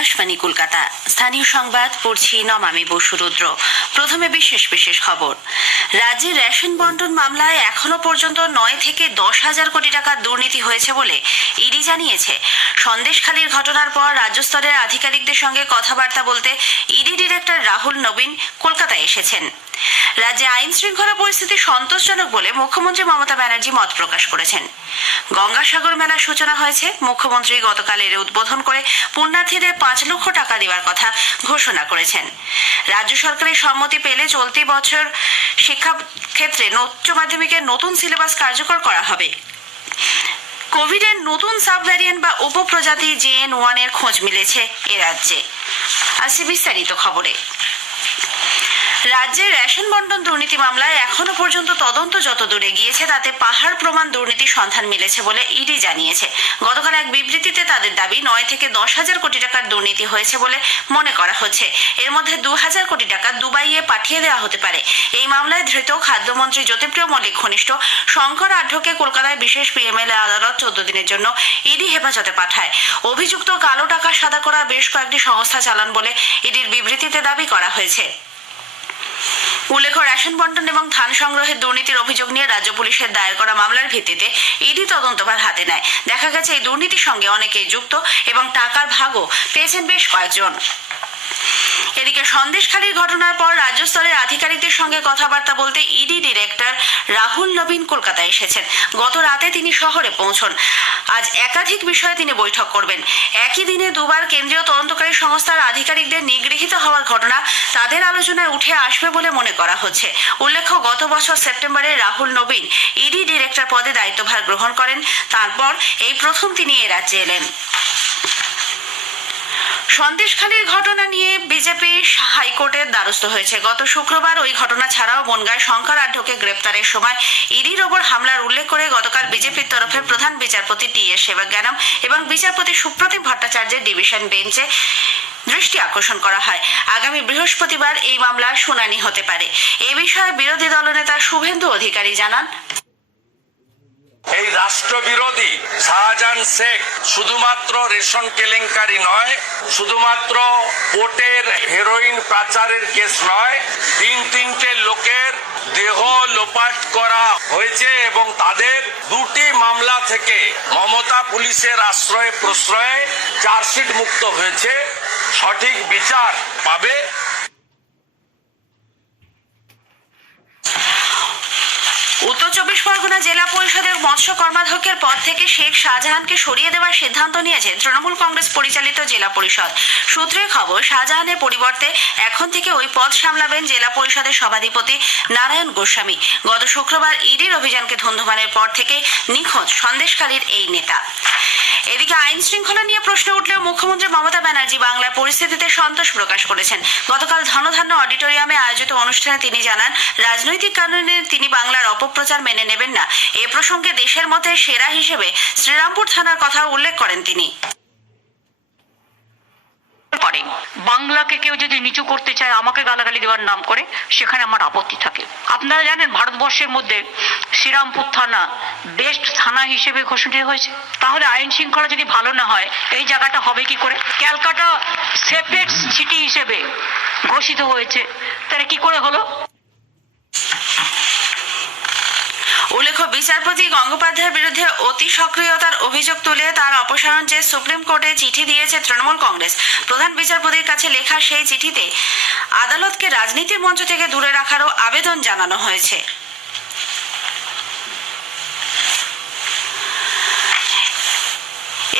আকাশবাণী কলকাতা। স্থানীয় সংবাদ পড়ছি নমামি বসুরুদ্র। প্রথমে বিশেষ খবর। রাজ্যে রেশন বন্টন মামলায় এখনো পর্যন্ত 9 থেকে 10,000 কোটি টাকার দুর্নীতি হয়েছে বলে ইডি জানিয়েছে। সন্দেশখালীর ঘটনার পর রাজ্য স্তরের আধিকারিকদের সঙ্গে কথাবার্তা বলতে ইডি ডিরেক্টর রাহুল নবীন কলকাতায় এসেছেন। রাজ্যে আইন শৃঙ্খলা পরিস্থিতি সন্তোষজনক বলে মুখ্যমন্ত্রী মমতা ব্যানার্জি মত প্রকাশ করেছেন। গঙ্গাসাগর মেলার সূচনা হয়েছে। মুখ্যমন্ত্রী গতকাল এর উদ্বোধন করে পুণ্যার্থীদের 5 লক্ষ টাকা দেওয়ার কথা ঘোষণা করেছেন। রাজ্য সরকারের সম্মতি পেলে চলতি বছর শিক্ষাক্ষেত্রে উচ্চ মাধ্যমিকের নতুন সিলেবাস কার্যকর করা হবে। কোভিডের নতুন সাব ভ্যারিয়েন্ট বা উপপ্রজাতি JN1 এর খোঁজ মিলেছে এ রাজ্যে। আসছে বিস্তারিত খবরে। রাজ্যের রেশন বন্টন দুর্নীতি মামলায় এখনো পর্যন্ত তদন্ত যত দূরে গিয়েছে তাতে পাহাড় প্রমাণ দুর্নীতির সন্ধান মিলেছে বলে ইডি জানিয়েছে। গতকাল এক বিবৃতিতে তাদের দাবি 9 থেকে 10,000 কোটি টাকার দুর্নীতি হয়েছে বলে মনে করা হচ্ছে। এর মধ্যে 2,000 কোটি টাকা দুবাইয়ে পাঠিয়ে দেওয়া হতে পারে। এই মামলায় ধৃত খাদ্যমন্ত্রী জ্যোতিপ্রিয় মল্লিক ঘনিষ্ঠ শঙ্কর আঢ্যকে কলকাতায় বিশেষ PMLA আদালত 14 দিনের জন্য ইডি হেফাজতে পাঠায়। অভিযুক্ত কালো টাকা সাদা করা বেশ কয়েকটি সংস্থা চালান বলে ইডির বিবৃতিতে দাবি করা হয়েছে। উল্লেখ্য, রেশন বন্টন এবং ধান সংগ্রহের দুর্নীতির অভিযোগ নিয়ে রাজ্য পুলিশের দায়ের করা মামলার ভিত্তিতে ইডি তদন্তভার হাতে নেয়। দেখা গেছে এই দুর্নীতির সঙ্গে অনেকেই যুক্ত এবং টাকার ভাগও পেয়েছেন বেশ কয়েকজন। এদিকে সন্দেশখালীর ঘটনার পর রাজ্য স্তরের আধিকারিকদের সঙ্গে কথাবার্তা বলতে ইডি ডিরেক্টর রাহুল নবীন কলকাতায় এসেছেন। গত রাতে তিনি শহরে পৌঁছন। আজ একাধিক বিষয়ে তিনি বৈঠক করবেন। একই দিনে দুবার কেন্দ্রীয় তদন্তকারী সংস্থার আধিকারিকদের নিগৃহীত হওয়ার ঘটনা তাদের আলোচনায় উঠে আসবে বলে মনে করা হচ্ছে। উল্লেখ্য, গত বছর সেপ্টেম্বরে রাহুল নবীন ইডি ডিরেক্টর পদে দায়িত্বভার গ্রহণ করেন। তারপর এই প্রথম তিনি এ রাজ্যে এলেন। সন্দেশখালীর ঘটনা নিয়ে বিজেপি হাইকোর্টের দ্বারস্থ হয়েছে। গত শুক্রবার ওই ঘটনা ছাড়াও বনগাঁয় শঙ্কর আঢ্যকে গ্রেপ্তারের সময় ইডির ওপর হামলার উল্লেখ করে গতকাল বিজেপির তরফে প্রধান বিচারপতি TS সেবাজ্ঞানম এবং বিচারপতি সুপ্রতিম ভট্টাচার্যের ডিভিশন বেঞ্চে দৃষ্টি আকর্ষণ করা হয়। আগামী বৃহস্পতিবার এই মামলার শুনানি হতে পারে। এ বিষয়ে বিরোধী দলনেতা শুভেন্দু অধিকারী জানান, এই রাষ্ট্রবিরোধী শাহজাহান শেখ শুধুমাত্র রেশন কেলেঙ্কারি নয়, শুধুমাত্র পোর্টের হেরোইন পাচারের কেস নয়, 3-3টে লোকের দেহ লোপাট করা হয়েছে এবং তাদের 2টি মামলা থেকে মমতা পুলিশের আশ্রয়ে প্রশ্রয়ে চার্জশিট মুক্ত হয়েছে। সঠিক বিচার পাবে। উত্তর 24 পরগনা জেলা পরিষদের মৎস্য কর্মাধ্যক্ষের পদ থেকে শেখ শাহজাহানকে সরিয়ে দেওয়ার সিদ্ধান্ত নিয়েছে তৃণমূল কংগ্রেস পরিচালিত জেলা পরিষদ। সূত্রের খবর, শাহজাহানের পরিবর্তে এখন থেকে ওই পদ সামলাবেন জেলা পরিষদের সভাধিপতি নারায়ণ গোস্বামী। গত শুক্রবার ইডির অভিযানকে ধুন্ধুমানের পর থেকে নিখোঁজ সন্দেশখালীর এই নেতা। এদিকে আইন শৃঙ্খলা নিয়ে প্রশ্ন উঠলেও মুখ্যমন্ত্রী মমতা ব্যানার্জি বাংলার পরিস্থিতিতে সন্তোষ প্রকাশ করেছেন। গতকাল ধনধান্য অডিটোরিয়ামে আয়োজিত অনুষ্ঠানে তিনি জানান, রাজনৈতিক কারণে তিনি বাংলার অপপ্রচার মেনে নেবেন না। এ প্রসঙ্গে দেশের মধ্যে সেরা হিসেবে শ্রীরামপুর থানার কথা উল্লেখ করেন তিনি। বাংলাকে কেউ যদি নিচু করতে চায়, আমাকে গালাগালি দেওয়ার নাম করে, সেখানে আমার আপত্তি থাকে। আপনারা জানেন ভারতবর্ষের মধ্যে শ্রীরামপুর থানা বেস্ট থানা হিসেবে ঘোষিত হয়েছে। তাহলে আইন শৃঙ্খলা যদি ভালো না হয় এই জায়গাটা হবে কি করে? ক্যালকাটা সেপারেট সিটি হিসেবে ঘোষিত হয়েছে, তাহলে কি করে হলো? উল্লেখ্য, বিচারপতি গঙ্গোপাধ্যায়ের বিরুদ্ধে অতি সক্রিয়তার অভিযোগ তুলে তার অপসারণ চেয়ে সুপ্রিম কোর্টে চিঠি দিয়েছে তৃণমূল কংগ্রেস। প্রধান বিচারপতির কাছে লেখা সেই চিঠিতে আদালতকে রাজনীতির মঞ্চ থেকে দূরে রাখারও আবেদন জানানো হয়েছে।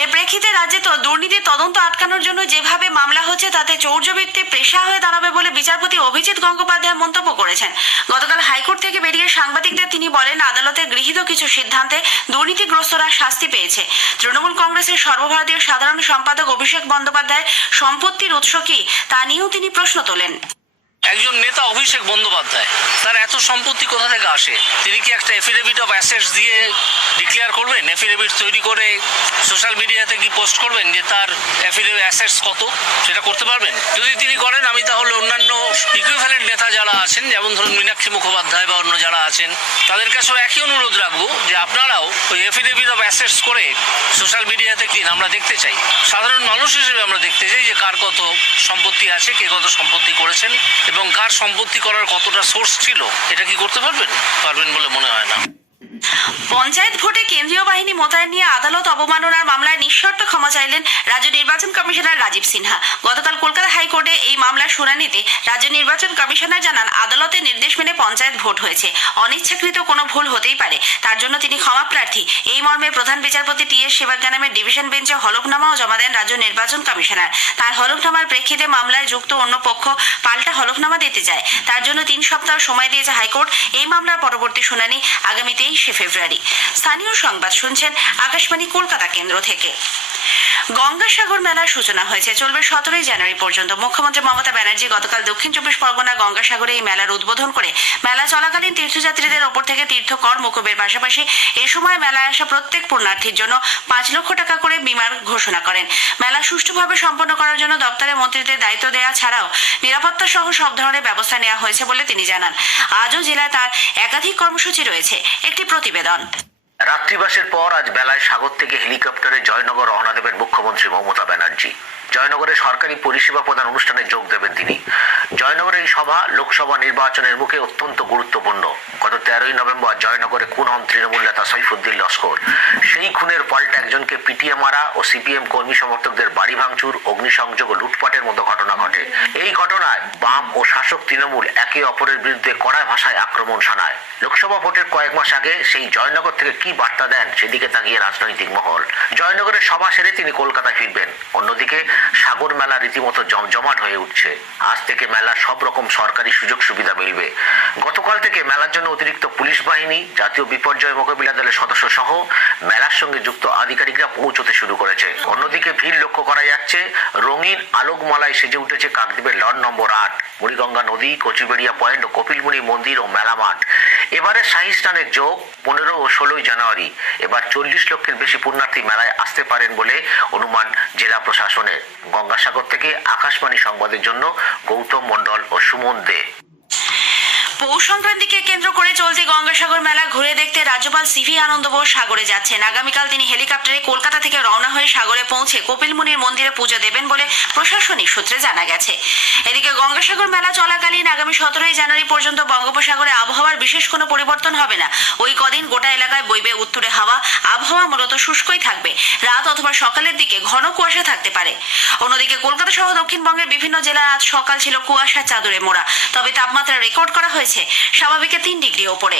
এর প্রেক্ষিতে রাজ্যে দুর্নীতির তদন্ত আটকানোর জন্য যেভাবে মামলা হচ্ছে তাতে চৌর্যবৃত্তি পেশা হয়ে দাঁড়াবে বলে বিচারপতি অভিজিৎ গঙ্গোপাধ্যায় মন্তব্য করেছেন। গতকাল হাইকোর্ট থেকে বেরিয়ে সাংবাদিকদের তিনি বলেন, আদালতে গৃহীত কিছু সিদ্ধান্তে দুর্নীতিগ্রস্তরা শাস্তি পেয়েছে। তৃণমূল কংগ্রেসের সর্বভারতীয় সাধারণ সম্পাদক অভিষেক বন্দ্যোপাধ্যায়ের সম্পত্তির উৎস কি তা নিয়েও তিনি প্রশ্ন তোলেন। একজন নেতা অভিষেক বন্দ্যোপাধ্যায়, তার এত সম্পত্তি কোথা থেকে আসে? তিনি কি একটা এফিডেভিট অফ অ্যাসেটস দিয়ে ডিক্লেয়ার করবেন? এফিডেভিট তৈরি করে সোশ্যাল মিডিয়াতে কি পোস্ট করবেন যে তার এফিডেভিট অ্যাসেটস কত? সেটা করতে পারবেন? যদি তিনি করেন, আমি তাহলে অন্যান্য ইকুইভ্যালেন্ট নেতা যারা আছেন, যেমন ধরুন মীনাক্ষী মুখোপাধ্যায় বা অন্য যারা আছেন, তাদের কাছেও একই অনুরোধ রাখবো যে আপনারাও ওই এফিডেভিট অফ অ্যাসেটস করে সোশ্যাল মিডিয়াতে দিন, আমরা দেখতে চাই। সাধারণ মানুষ হিসেবে আমরা দেখতে চাই যে কার কত সম্পত্তি আছে, কে কত সম্পত্তি করেছেন এবং কার সম্পত্তি করার কতটা সোর্স ছিল। এটা কি করতে পারবেন? পারবেন বলে মনে হয় না। পঞ্চায়েত ভোটে কেন্দ্রীয় বাহিনী মোতায়েন নিয়ে আদালত অবমাননার মামলায় নিঃশর্ত ক্ষমা চাইলেন রাজ্য নির্বাচন কমিশনার রাজীব সিনহা। গতকাল কলকাতা হাইকোর্টে এই মামলার শুনানিতে রাজ্য নির্বাচন কমিশনার জানান, আদালতের নির্দেশ মেনে পঞ্চায়েত ভোট হয়েছে, অনিচ্ছাকৃত কোনো ভুল হতেই পারে, তার জন্য তিনি ক্ষমা প্রার্থী। এই মর্মে প্রধান বিচারপতি টি.এস. সেবাজ্ঞানামের ডিভিশন বেঞ্চে হলফনামাও জমা দেন রাজ্য নির্বাচন কমিশনার। তার হলফনামার প্রেক্ষিতে মামলায় যুক্ত অন্য পক্ষ পাল্টা হলফনামা দিতে চায়, তার জন্য 3 সপ্তাহ সময় দিয়েছে হাইকোর্ট। এই মামলার পরবর্তী শুনানি আগামী 23 ফেব্রুয়ারি। স্থানীয় সংবাদ শুনছেন আকাশবাণী কলকাতা কেন্দ্র থেকে। গঙ্গাসাগর মেলার সূচনা হয়েছে, চলবে 17 জানুয়ারি পর্যন্ত। মুখ্যমন্ত্রী মমতা ব্যানার্জি গতকাল দক্ষিণ চব্বিশ পরগনা গঙ্গাসাগরে এই মেলার উদ্বোধন করে মেলা চলাকালীন তীর্থযাত্রীদের ওপর থেকে তীর্থকর মকুবের পাশাপাশি এ সময় মেলায় আসা প্রত্যেক পুণ্যার্থীর জন্য 5 লক্ষ টাকা করে বিমার ঘোষণা করেন। মেলা সুষ্ঠুভাবে সম্পন্ন করার জন্য দপ্তরের মন্ত্রীদের দায়িত্ব দেওয়া ছাড়াও নিরাপত্তা সহ সব ধরনের ব্যবস্থা নেওয়া হয়েছে বলে তিনি জানান। আজও জেলায় তার একাধিক কর্মসূচি রয়েছে। একটি প্রতিবেদন। রাত্রিবাসের পর আজ বেলায় সাগর থেকে হেলিকপ্টারে জয়নগর রওনা দেবেন মুখ্যমন্ত্রী মমতা ব্যানার্জি। জয়নগরে সরকারি পরিষেবা প্রদান অনুষ্ঠানে যোগ দেবেন তিনি। জয়নগরের এই সভা লোকসভা নির্বাচনের মুখে অত্যন্ত গুরুত্বপূর্ণ। গত 13ই নভেম্বর জয়নগরে খুন হন তৃণমূল নেতা সাইফুদ্দিন লস্কর। সেই খুনের পাল্টা একজনকে পিটিয়ে মারা ও সিপিএম কর্মী সমর্থকদের বাড়ি ভাঙচুর, অগ্নিসংযোগ ও লুটপাটের মতো ঘটনা ঘটে। এই ঘটনায় বাম ও শাসক তৃণমূল একে অপরের বিরুদ্ধে কড়া ভাষায় আক্রমণ শানায়। লোকসভা ভোটের কয়েক মাস আগে সেই জয়নগর থেকে কি বার্তা দেন সেদিকে তাকিয়ে রাজনৈতিক মহল। জয়নগরের সভা সেরে তিনি কলকাতায় ফিরবেন। অন্যদিকে সাগর মেলা রীতিমতো জমজমাট হয়ে উঠছে। আজ থেকে মেলার সব রকম সরকারি সুযোগ সুবিধা মিলবে। গতকাল থেকে মেলার জন্য অতিরিক্ত পুলিশ বাহিনী, জাতীয় বিপর্যয় মোকাবিলা দলের সদস্য সহ মেলার সঙ্গে যুক্ত আধিকারিকরা পৌঁছতে শুরু করেছে। অন্যদিকে ভিড় লক্ষ্য করা যাচ্ছে। রঙিন আলোকমালায় সেজে উঠেছে কাকদ্বীপের লন নম্বর 8, বুড়িগঙ্গা নদী, কচুবেড়িয়া পয়েন্ট ও কপিলমুনি মন্দির ও মেলা মাঠ। এবারে শাহী স্নানের যোগ 15 ও 16 জানুয়ারি। এবার 40 লক্ষের বেশি পুণ্যার্থী মেলায় আসতে পারেন বলে অনুমান জেলা প্রশাসনের। গঙ্গাসাগর থেকে আকাশবাণী সংবাদের জন্য গৌতম মণ্ডল ও সুমন দে। পৌষ সংক্রান্তিকে কেন্দ্র করে চলতি গঙ্গাসাগর মেলা ঘুরে দেখতে রাজ্যপাল সিভি আনন্দ বোস সাগরে যাচ্ছেন। আগামীকাল তিনি হেলিকপ্টারে কলকাতা থেকে রওনা হয়ে সাগরে পৌঁছে কপিলমুনির মন্দিরে পুজো দেবেন বলে প্রশাসনিক সূত্রে জানা গেছে। এদিকে গঙ্গাসাগর মেলা চলাকালীন আগামী 17 জানুয়ারি পর্যন্ত বঙ্গোপসাগরে আবহাওয়ার বিশেষ কোনো পরিবর্তন হবে না। ওই কদিন গোটা এলাকায় বইবে উত্তরে হাওয়া। আবহাওয়া মূলত শুষ্কই থাকবে। রাত অথবা সকালের দিকে ঘন কুয়াশা থাকতে পারে। অন্যদিকে কলকাতা সহ দক্ষিণবঙ্গের বিভিন্ন জেলায় আজ সকাল ছিল কুয়াশার চাদরে মোড়া। তবে তাপমাত্রা রেকর্ড করা হয়েছে স্বাভাবিকের 3 ডিগ্রি ওপরে।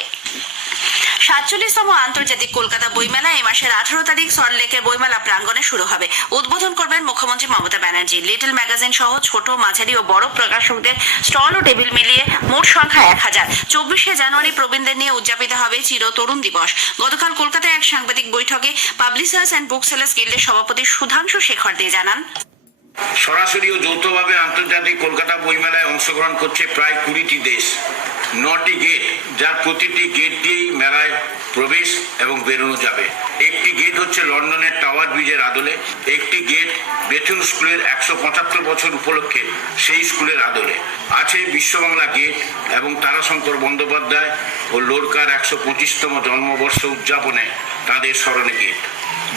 47তম আন্তর্জাতিক কলকাতা বইমেলা এই মাসের 18 তারিখ সল্টলেকের বইমেলা প্রাঙ্গণে শুরু হবে। উদ্বোধন করবেন মুখ্যমন্ত্রী মমতা ব্যানার্জি। লিটল ম্যাগাজিন সহ ছোট, মাঝারি ও বড় প্রকাশকদের স্টল ও টেবিল মিলিয়ে মোট সংখ্যা 1000। 24শে জানুয়ারি প্রবীণদের নিয়ে উদযাপিত হবে চির তরুণ দিবস। গতকাল কলকাতায় এক সাংবাদিক বৈঠকে পাবলিশার্স অ্যান্ড বুক সেলার্স গিল্ডের সভাপতি সুধাংশু শেখর দে জানান, সরাসরি ও যৌথভাবে আন্তর্জাতিক কলকাতা বইমেলায় অংশগ্রহণ করছে প্রায় 20টি দেশ। 9টি গেট, যার প্রতিটি গেট দিয়েই মেলায় প্রবেশ এবং বেরোনো যাবে। একটি গেট হচ্ছে লন্ডনের টাওয়ার ব্রিজের আদলে, একটি গেট বেথুন স্কুলের 175 বছর উপলক্ষে সেই স্কুলের আদলে। আছে বিশ্ববাংলা গেট এবং তারাশঙ্কর বন্দ্যোপাধ্যায় ও লোরকার 125তম জন্মবর্ষ উদযাপনে তাঁদের স্মরণে গেট।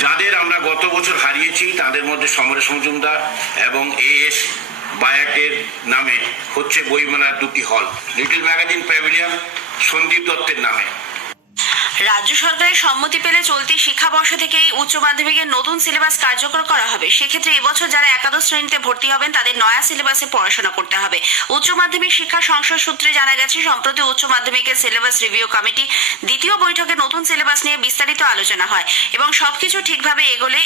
যাদের আমরা গত বছর হারিয়েছি তাদের মধ্যে সমরেশ মজুমদার এবং এএস বায়াটের নামে হচ্ছে বইমেলার 2টি হল। লিটল ম্যাগাজিন প্যাভিলিয়ন সন্দীপ দত্তের নামে। রাজ্য সরকারের সম্মতি পেলে চলতি শিক্ষাবর্ষ থেকেই উচ্চ মাধ্যমিকের নতুন সিলেবাস কার্যকর করা হবে। সেক্ষেত্রে এবছর যারা একাদশ শ্রেণীতে ভর্তি হবেন তাদের নয়া সিলেবাসে পড়াশোনা করতে হবে। উচ্চ মাধ্যমিক শিক্ষা সংসদ সূত্রে জানা গেছে, সম্প্রতি উচ্চ মাধ্যমিকের সিলেবাস রিভিউ কমিটি দ্বিতীয় বৈঠকে নতুন সিলেবাস নিয়ে বিস্তারিত আলোচনা হয় এবং সবকিছু ঠিকভাবে এগোলে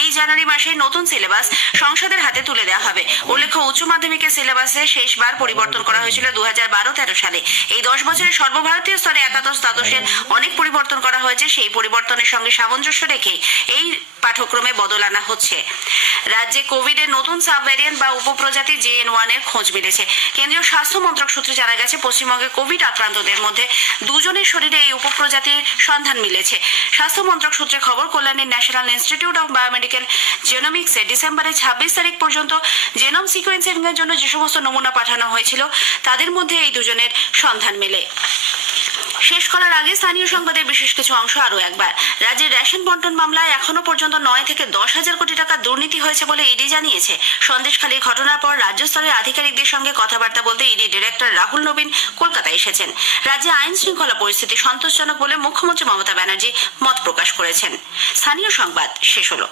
এই জানুয়ারি মাসে নতুন সিলেবাস সংসদের হাতে তুলে দেওয়া হবে। উল্লেখ্য, উচ্চ মাধ্যমিকের সিলেবাসে শেষবার পরিবর্তন করা হয়েছিল 2012-13 সালে। এই 10 বছরে সর্বভারতীয় স্তরে একাদশ দ্বাদশের অনেক পরিবর্তন করা হয়েছে। সেই পরিবর্তনের সঙ্গে সামঞ্জস্য রেখে এই পাঠ্যক্রমে বদল আনা হচ্ছে। রাজ্যে কোভিডের নতুন সাব ভ্যারিয়েন্ট বা উপপ্রজাতি JN1 এর খোঁজ মিলেছে। কেন্দ্রীয় স্বাস্থ্য মন্ত্রক সূত্রে জানা গেছে, পশ্চিমবঙ্গে কোভিড আক্রান্তদের মধ্যে 2 জনের শরীরে এই উপপ্রজাতির সন্ধান মিলেছে। স্বাস্থ্য মন্ত্রক সূত্রে খবর, কল্যাণীর ন্যাশনাল ইনস্টিটিউট অফ বায়োমেডিক্যাল জেনোমিক্সে ডিসেম্বরের 26 তারিখ পর্যন্ত জেনোম সিকোয়েন্সিং এর জন্য যে সমস্ত নমুনা পাঠানো হয়েছিল তাদের মধ্যে এই 2 জনের সন্ধান মেলে। শেষ করার আগে স্থানীয় সংবাদের বিশেষ কিছু অংশ আরো একবার। রাজ্যের রেশন বন্টন মামলায় এখনো পর্যন্ত 9 থেকে 10,000 কোটি টাকা দুর্নীতি হয়েছে বলে ইডি জানিয়েছে। সন্দেশখালীর ঘটনার পর রাজ্য স্তরের আধিকারিকদের সঙ্গে কথাবার্তা বলতে ইডি ডিরেক্টর রাহুল নবীন কলকাতায় এসেছেন। রাজ্যে আইন শৃঙ্খলা পরিস্থিতি সন্তোষজনক বলে মুখ্যমন্ত্রী মমতা ব্যানার্জি মত প্রকাশ করেছেন। স্থানীয় সংবাদ শেষ হলো।